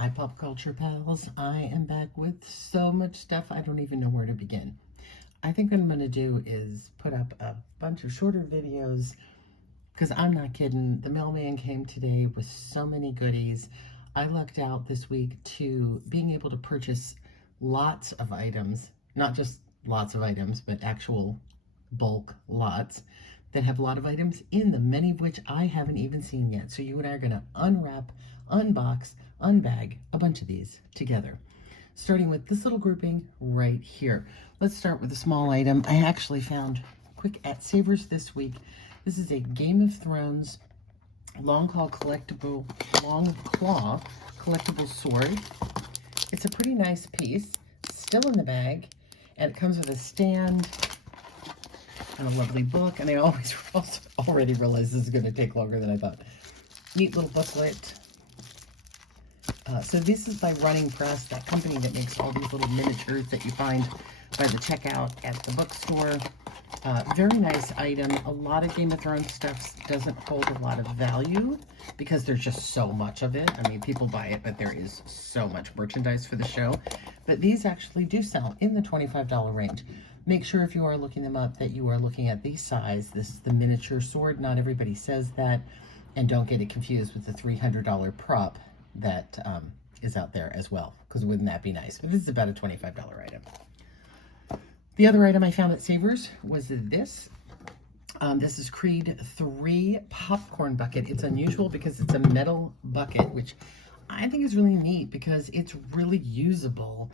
Hi, pop culture pals. I am back with so much stuff I don't even know where to begin. I think what I'm going to do is put up a bunch of shorter videos because I'm not kidding. The mailman came today with so many goodies. I lucked out this week to being able to purchase lots of items, not just lots of items, but actual bulk lots that have a lot of items in them, many of which I haven't even seen yet. So you and I are going to unwrap, unbox, unbag a bunch of these together, starting with this little grouping right here. Let's start with a small item I actually found quick at Savers this week. This is a Game of Thrones long claw collectible sword. It's a pretty nice piece, still in the bag, and it comes with a stand and a lovely book, and I already realized this is going to take longer than I thought. Neat little booklet. So this is by Running Press, that company that makes all these little miniatures that you find by the checkout at the bookstore. Very nice item. A lot of Game of Thrones stuff doesn't hold a lot of value because there's just so much of it. I mean, people buy it, but there is so much merchandise for the show. But these actually do sell in the $25 range. Make sure if you are looking them up that you are looking at the size. This is the miniature sword. Not everybody says that. And don't get it confused with the $300 prop that is out there as well, because wouldn't that be nice? But this is about a $25 item. The other item I found at Savers was this. This is Creed 3 popcorn bucket. It's unusual because it's a metal bucket, which I think is really neat because it's really usable.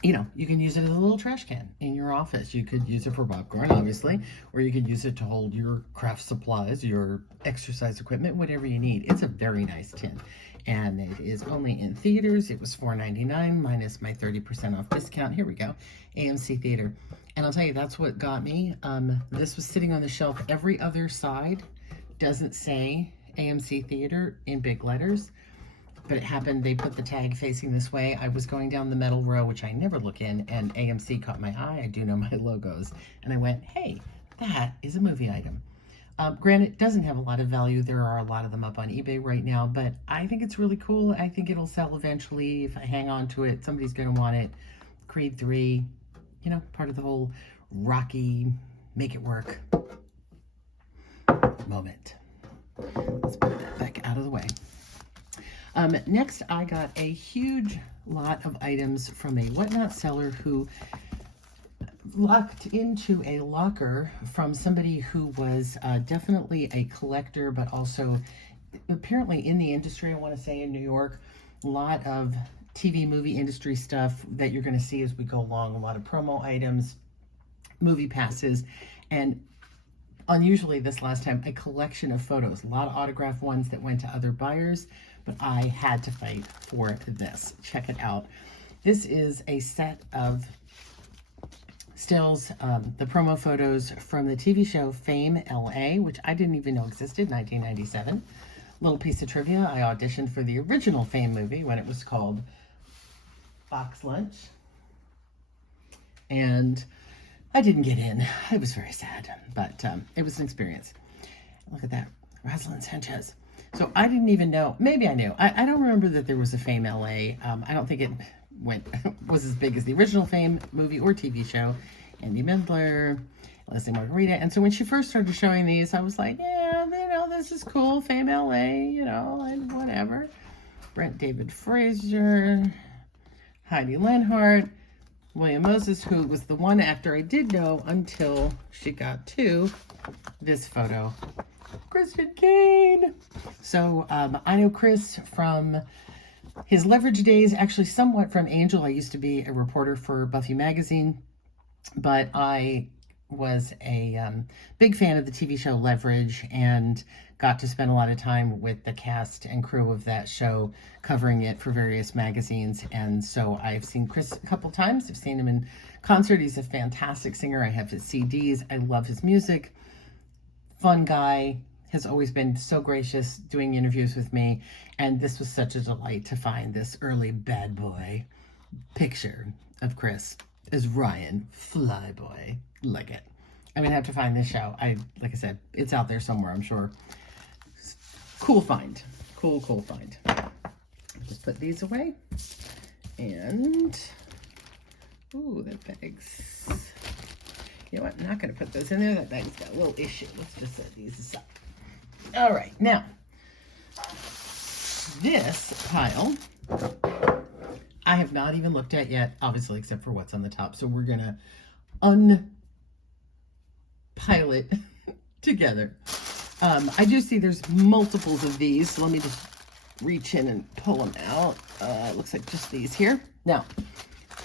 You know, you can use it as a little trash can in your office. You could use it for popcorn, obviously, or you could use it to hold your craft supplies, your exercise equipment, whatever you need. It's a very nice tin, and it is only in theaters. It was $4.99 minus my 30% off discount. Here we go, AMC Theater. And I'll tell you, that's what got me. This was sitting on the shelf. Every other side doesn't say AMC Theater in big letters. But it happened, they put the tag facing this way. I was going down the metal row, which I never look in, and AMC caught my eye. I do know my logos. And I went, hey, that is a movie item. Granted, it doesn't have a lot of value. There are a lot of them up on eBay right now, but I think it's really cool. I think it'll sell eventually. If I hang on to it, somebody's going to want it. Creed 3, you know, part of the whole Rocky, make it work moment. Let's put that back out of the way. Next, I got a huge lot of items from a whatnot seller who locked into a locker from somebody who was definitely a collector, but also apparently in the industry, I want to say in New York. A lot of TV movie industry stuff that you're going to see as we go along, a lot of promo items, movie passes, and unusually this last time, a collection of photos, a lot of autographed ones that went to other buyers, but I had to fight for this. Check it out. This is a set of stills, the promo photos from the TV show Fame LA, which I didn't even know existed, 1997. Little piece of trivia, I auditioned for the original Fame movie when it was called Box Lunch. And I didn't get in. I was very sad, but it was an experience. Look at that, Rosalind Sanchez. So I didn't even know, maybe I knew. I don't remember that there was a Fame LA. I don't think it was as big as the original Fame movie or TV show. Andy Mendler, Leslie Margarita. And so when she first started showing these, I was like, yeah, you know, this is cool. Fame LA, you know, and whatever. Brent David Fraser, Heidi Lenhart, William Moses, who was the one actor I did know until she got to this photo. Christian Kane. So I know Chris from his Leverage days, actually somewhat from Angel. I used to be a reporter for Buffy magazine, but I was a big fan of the TV show Leverage and got to spend a lot of time with the cast and crew of that show covering it for various magazines. And so I've seen Chris a couple times. I've seen him in concert. He's a fantastic singer. I have his CDs. I love his music. Fun guy, has always been so gracious doing interviews with me, and this was such a delight to find this early bad boy picture of Chris as Ryan Flyboy Leggett. I'm gonna have to find this show. Like I said, it's out there somewhere, I'm sure. Cool find. Cool find. just put these away. And, ooh, that bag's, you know what, I'm not going to put those in there. That bag's got a little issue. Let's just set these aside. All right, now, this pile, I have not even looked at yet, obviously, except for what's on the top. So we're going to unpile it together. I do see there's multiples of these. So let me just reach in and pull them out. It looks like just these here. Now,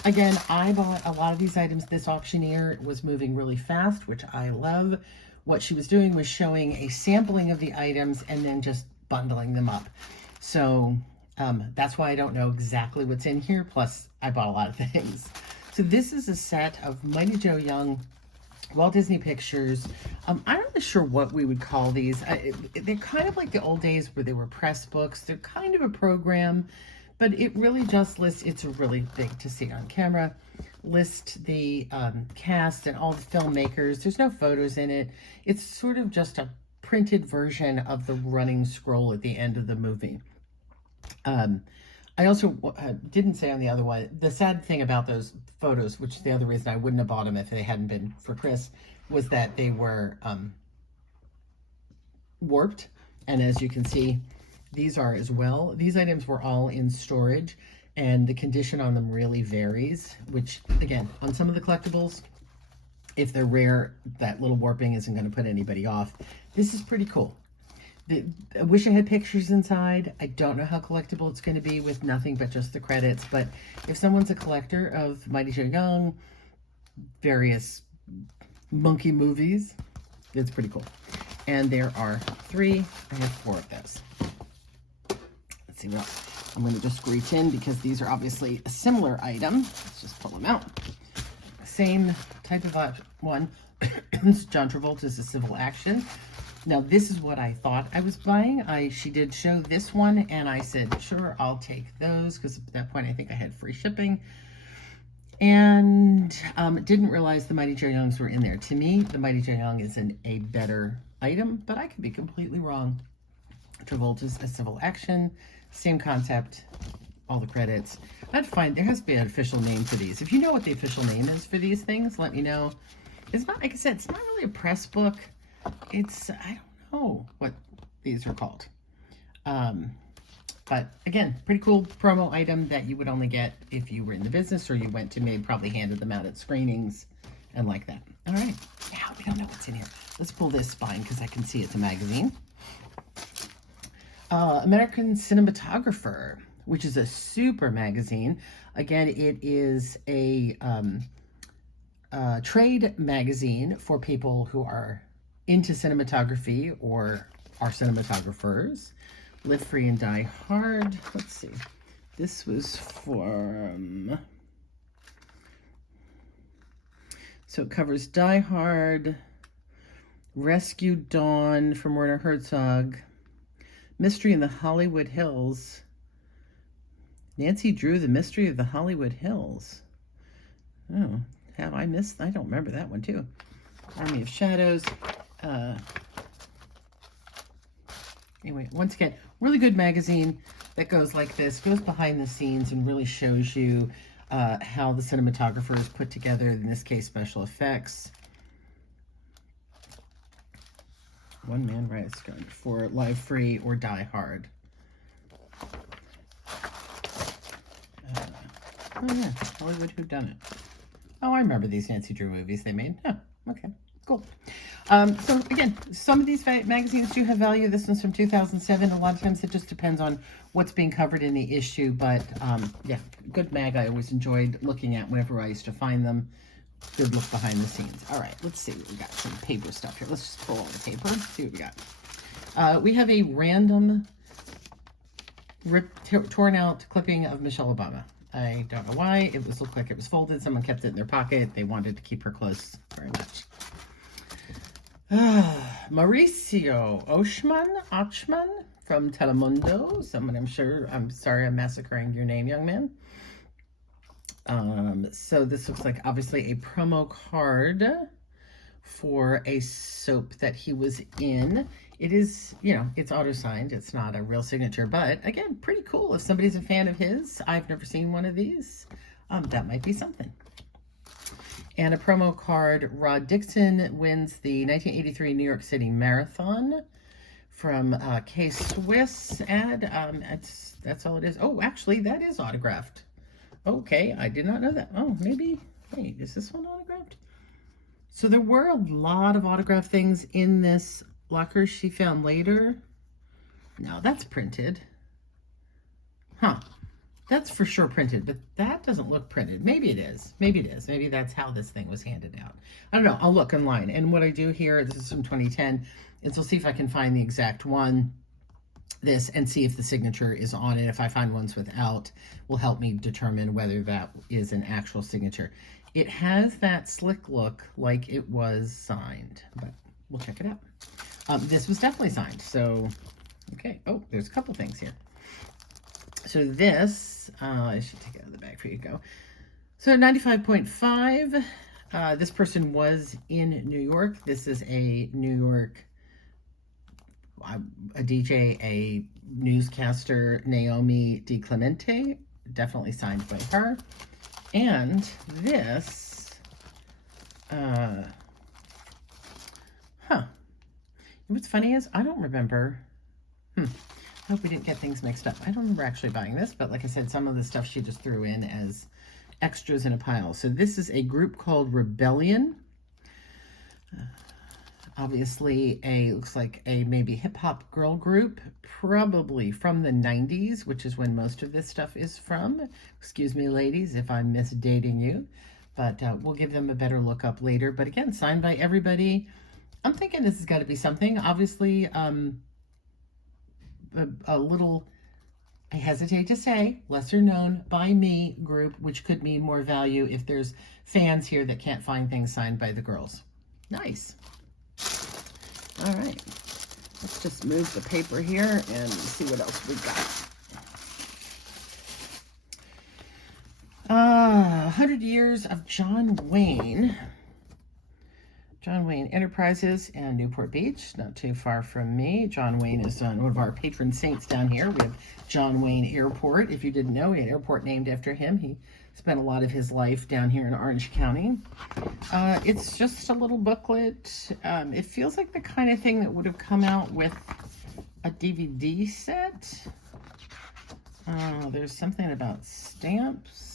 again, I bought a lot of these items. This auctioneer was moving really fast, which I love. What she was doing was showing a sampling of the items and then just bundling them up. So that's why I don't know exactly what's in here. Plus, I bought a lot of things. So this is a set of Mighty Joe Young Walt Disney Pictures. I'm not really sure what we would call these. They're kind of like the old days where they were press books. They're kind of a program, but it really just lists, it's really big to see on camera, list the cast and all the filmmakers. There's no photos in it. It's sort of just a printed version of the running scroll at the end of the movie. I also didn't say on the other one, the sad thing about those photos, which is the other reason I wouldn't have bought them if they hadn't been for Chris, was that they were warped. And as you can see, these are as well. These items were all in storage, and the condition on them really varies, which, again, on some of the collectibles, if they're rare, that little warping isn't going to put anybody off. This is pretty cool. I wish I had pictures inside. I don't know how collectible it's going to be with nothing but just the credits. But if someone's a collector of Mighty Joe Young, various monkey movies, it's pretty cool. And there are 3. I have 4 of those. Let's see what else. I'm going to just reach in because these are obviously a similar item. Let's just pull them out. Same type of one. John Travolta's A Civil Action. Now, this is what I thought I was buying. She did show this one, and I said, sure, I'll take those, because at that point, I think I had free shipping. And didn't realize the Mighty Joe Youngs were in there. To me, the Mighty Joe Young is a better item, but I could be completely wrong. Travolta's A Civil Action, same concept, all the credits. I'd find there has to be an official name for these. If you know what the official name is for these things, let me know. It's not, like I said, it's not really a press book. It's, I don't know what these are called. But again, pretty cool promo item that you would only get if you were in the business or you went to maybe probably handed them out at screenings and like that. All right. Now we don't know what's in here. Let's pull this spine because I can see it's a magazine. American Cinematographer, which is a super magazine. Again, it is a trade magazine for people who are into cinematography or are cinematographers. Live Free and Die Hard. Let's see. This was from... So it covers Die Hard, Rescue Dawn from Werner Herzog, Mystery in the Hollywood Hills, Nancy Drew, The Mystery of the Hollywood Hills. Oh, have I missed? I don't remember that one too. Army of Shadows. Anyway, once again, really good magazine that goes like this, goes behind the scenes and really shows you how the cinematographer is put together, in this case, special effects. One Man Rice Gun for Live Free or Die Hard. Oh yeah, Hollywood Whodunit. Oh, I remember these Nancy Drew movies they made. Oh, okay, cool. So again, some of these magazines do have value. This one's from 2007. A lot of times it just depends on what's being covered in the issue. But yeah, good mag I always enjoyed looking at whenever I used to find them. Good look behind the scenes. All right, let's see what we got. Some paper stuff here. Let's just pull all the paper. Let's see what we got. We have a random torn out clipping of Michelle Obama. I don't know why. It looked like it was folded. Someone kept it in their pocket. They wanted to keep her close very much. Mauricio Ochman from Telemundo. Someone I'm sorry I'm massacring your name, young man. So this looks like obviously a promo card for a soap that he was in. It is, you know, it's auto-signed. It's not a real signature, but again, pretty cool. If somebody's a fan of his, I've never seen one of these. That might be something. And a promo card, Rod Dixon wins the 1983 New York City Marathon from K-Swiss ad. That's all it is. Oh, actually, that is autographed. Okay, I did not know that. Oh, maybe, wait, is this one autographed? So there were a lot of autographed things in this locker she found later. No, that's printed. Huh. That's for sure printed, but that doesn't look printed. Maybe it is. Maybe it is. Maybe that's how this thing was handed out. I don't know. I'll look online. And what I do here, this is from 2010, is we'll see if I can find the exact one, this, and see if the signature is on it. If I find ones without, will help me determine whether that is an actual signature. It has that slick look like it was signed, but we'll check it out. This was definitely signed, so, okay. Oh, there's a couple things here. So this, I should take it out of the bag for you to go. So 95.5, this person was in New York. This is a New York, a DJ, a newscaster, Naomi DiClemente, definitely signed by her. And this, what's funny is I don't remember, I hope we didn't get things mixed up. I don't remember actually buying this, but like I said, some of the stuff she just threw in as extras in a pile. So this is a group called Rebellion. Obviously looks like a maybe hip hop girl group, probably from the 90s, which is when most of this stuff is from. Excuse me, ladies, if I'm misdating you, but we'll give them a better look up later. But again, signed by everybody. I'm thinking this has got to be something. Obviously, a little, I hesitate to say, lesser known by me group, which could mean more value if there's fans here that can't find things signed by the girls. Nice. All right, let's just move the paper here and see what else we got. 100 Years of John Wayne. John Wayne Enterprises in Newport Beach, not too far from me. John Wayne is one of our patron saints down here. We have John Wayne Airport. If you didn't know, we had an airport named after him. He spent a lot of his life down here in Orange County. It's just a little booklet. It feels like the kind of thing that would have come out with a DVD set. There's something about stamps.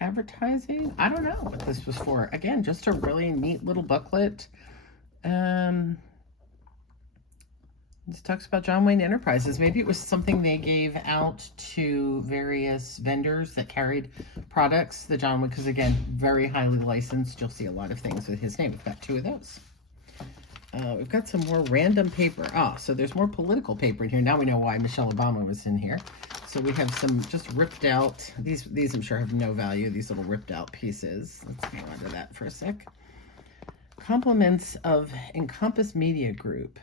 Advertising. I don't know what this was for. Again, just a really neat little booklet. This talks about John Wayne Enterprises. Maybe it was something they gave out to various vendors that carried products. The John Wayne, because again, very highly licensed. You'll see a lot of things with his name. We've got 2 of those. We've got some more random paper. So there's more political paper in here. Now we know why Michelle Obama was in here. So we have some just ripped out, these I'm sure have no value, these little ripped out pieces. Let's go on to that for a sec. Compliments of Encompass Media Group.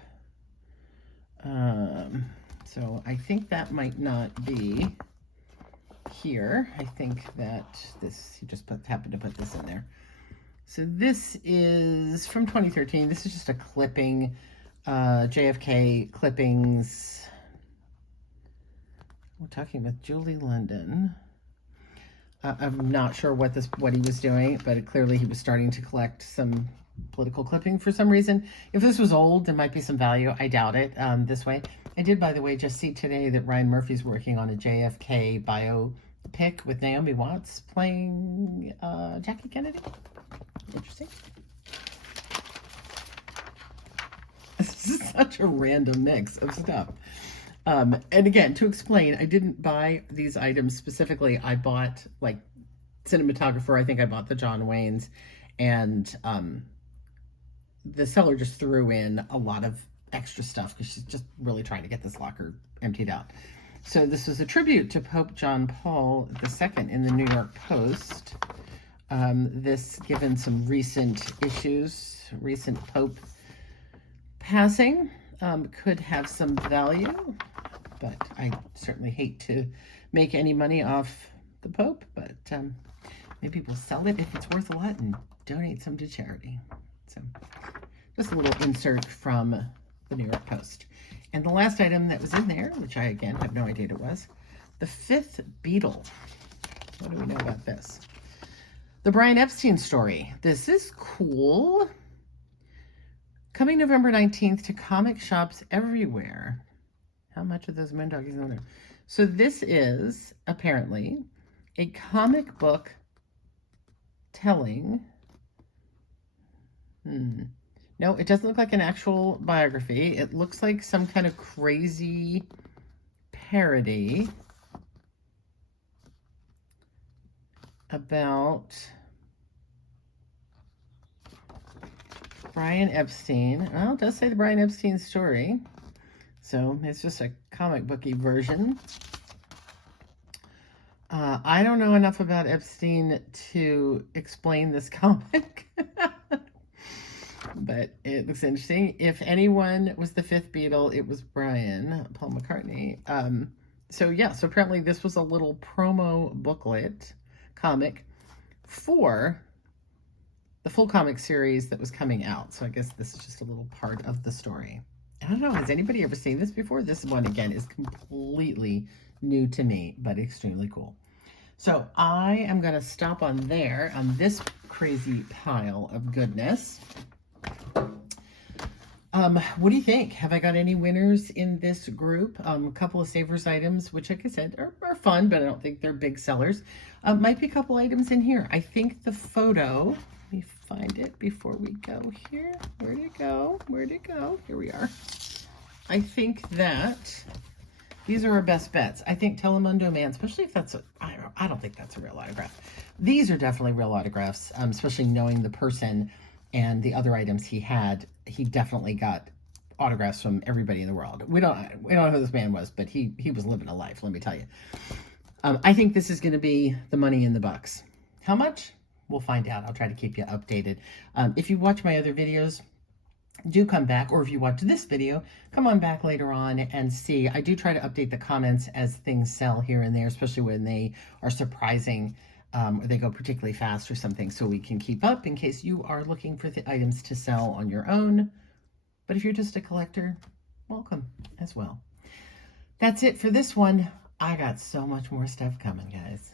So I think that might not be here. I think that this, he just happened to put this in there. So this is from 2013. This is just a clipping, JFK clippings. We're talking with Julie London. I'm not sure what he was doing, but clearly he was starting to collect some political clipping for some reason. If this was old, there might be some value. I doubt it this way. I did, by the way, just see today that Ryan Murphy's working on a JFK biopic with Naomi Watts playing Jackie Kennedy. Interesting. This is such a random mix of stuff. And again, to explain, I didn't buy these items specifically. I bought, like, cinematographer. I think I bought the John Waynes. And the seller just threw in a lot of extra stuff because she's just really trying to get this locker emptied out. So this was a tribute to Pope John Paul II in the New York Post. This, given some recent issues, recent Pope passing, could have some value, but I certainly hate to make any money off the Pope, but maybe we'll sell it if it's worth a lot and donate some to charity. So just a little insert from the New York Post. And the last item that was in there, which I, again, have no idea what it was, the Fifth Beatle. What do we know about this? The Brian Epstein story. This is cool. Coming November 19th to comic shops everywhere. How much of those Moondoggies are there? So this is, apparently, a comic book telling... No, it doesn't look like an actual biography. It looks like some kind of crazy parody about Brian Epstein. Well, it does say the Brian Epstein story. So it's just a comic booky version. I don't know enough about Epstein to explain this comic. But it looks interesting. If anyone was the fifth Beatle, it was Brian, Paul McCartney. So yeah, so apparently this was a little promo booklet comic for the full comic series that was coming out. So I guess this is just a little part of the story. I don't know, has anybody ever seen this before? This one, again, is completely new to me, but extremely cool. So I am going to stop on there on this crazy pile of goodness. What do you think? Have I got any winners in this group? A couple of Savers items, which, like I said, are fun, but I don't think they're big sellers. Might be a couple items in here. I think the photo, let me find it before we go here. Where'd it go? Where'd it go? Here we are. I think that these are our best bets. I think Telemundo Man, especially if that's I don't think that's a real autograph. These are definitely real autographs, especially knowing the person and the other items he had. He definitely got autographs from everybody in the world. We don't know who this man was, but he was living a life, let me tell you. I think this is going to be the money in the bucks. How much? We'll find out. I'll try to keep you updated. If you watch my other videos, do come back, or if you watch this video, come on back later on and see. I do try to update the comments as things sell here and there, especially when they are surprising, or they go particularly fast or something, so we can keep up in case you are looking for the items to sell on your own. But if you're just a collector, welcome as well. That's it for this one. I got so much more stuff coming, guys.